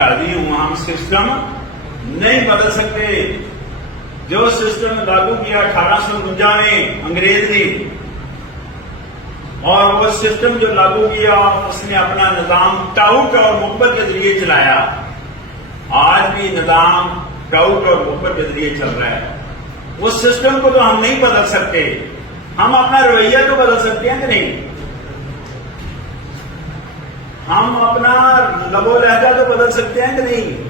ہم سسٹم نہیں بدل سکتے. جو سسٹم لاگو کیا 1849 میں انگریز نے، اور وہ سسٹم جو لاگو کیا اس نے اپنا نظام ٹاؤٹ اور مقبر کے ذریعے چلایا. آج بھی نظام ٹاؤٹ اور مقبر کے ذریعے چل رہا ہے. اس سسٹم کو تو ہم نہیں بدل سکتے. ہم اپنا رویہ تو بدل سکتے ہیں کہ نہیں؟ ہم اپنا لب و لہجہ تو بدل سکتے ہیں کہ نہیں؟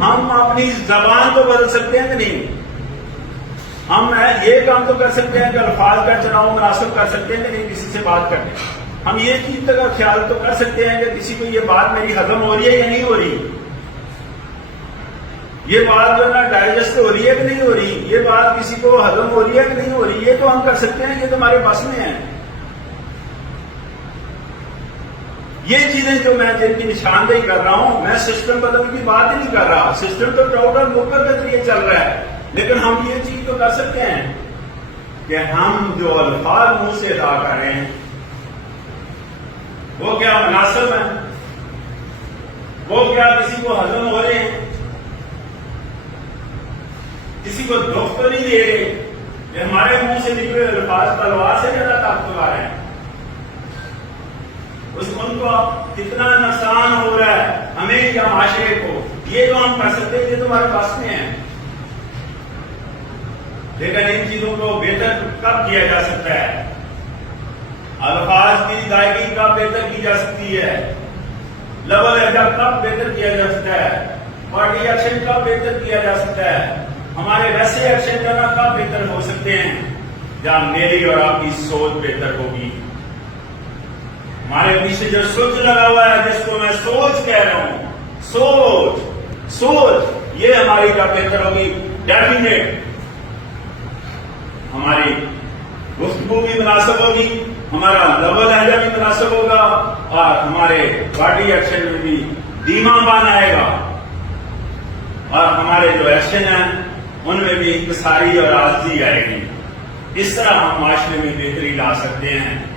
ہم اپنی زبان تو بدل سکتے ہیں کہ نہیں؟ ہم یہ کام تو کر سکتے ہیں کہ الفاظ کا چناؤ مناسب کر سکتے ہیں کہ نہیں کسی سے بات کرنے. ہم یہ چیز کا خیال تو کر سکتے ہیں کہ کسی کو یہ بات میری ہضم ہو رہی ہے یا نہیں ہو رہی، یہ بات جو ہے نا ڈائجسٹ ہو رہی ہے کہ نہیں ہو رہی، یہ بات کسی کو ہضم ہو رہی ہے کہ نہیں ہو رہی. یہ تو ہم کر سکتے ہیں، یہ تو ہمارے پاس میں ہے. یہ چیزیں جو میں جن کی نشاندہی کر رہا ہوں، میں سسٹم بدلنے کی بات ہی نہیں کر رہا. سسٹم تو ٹاؤٹ اور مقبر کے ذریعے چل رہا ہے، لیکن ہم یہ چیز تو کر سکتے ہیں کہ ہم جو الفاظ منہ سے ادا کر رہے ہیں وہ کیا مناسب ہیں، وہ کیا کسی کو ہضم ہو رہے ہیں، کسی کو دکھ تو نہیں دے رہے کہ ہمارے منہ سے نکلے الفاظ تلوار سے زیادہ طاقتور ہیں. ان کو کتنا نقصان ہو رہا ہے ہمیں یا معاشرے کو، یہ جو ہم کر سکتے ہیں یہ تو ہمارے پاس میں ہے. لیکن ان چیزوں کو بہتر کب کیا جا سکتا ہے؟ الفاظ کی ادائیگی کب بہتر کی جا سکتی ہے؟ لب و لہجہ کب بہتر کیا جا سکتا ہے؟ پارٹی ایکشن کب بہتر کیا جا سکتا ہے؟ ہمارے ویسے ایکشن کرنا کب بہتر ہو سکتے ہیں جہاں میری اور آپ کی سوچ بہتر ہوگی. ہمارے پیچھے جو سوچ لگا ہوا ہے جس کو میں سوچ کہہ رہا ہوں، سوچ یہ ہماری کیا بہتر ہوگی. ڈیفینیٹ ہماری گفتگو بھی مناسب ہوگی، ہمارا لب و لہجہ بھی مناسب ہوگا، اور ہمارے پارٹی ایکشن میں بھی دھیما پان آئے گا، اور ہمارے جو ایکشن ہیں ان میں بھی انکساری اور عاجزی آئے گی. اس طرح ہم معاشرے میں بہتری لا سکتے ہیں.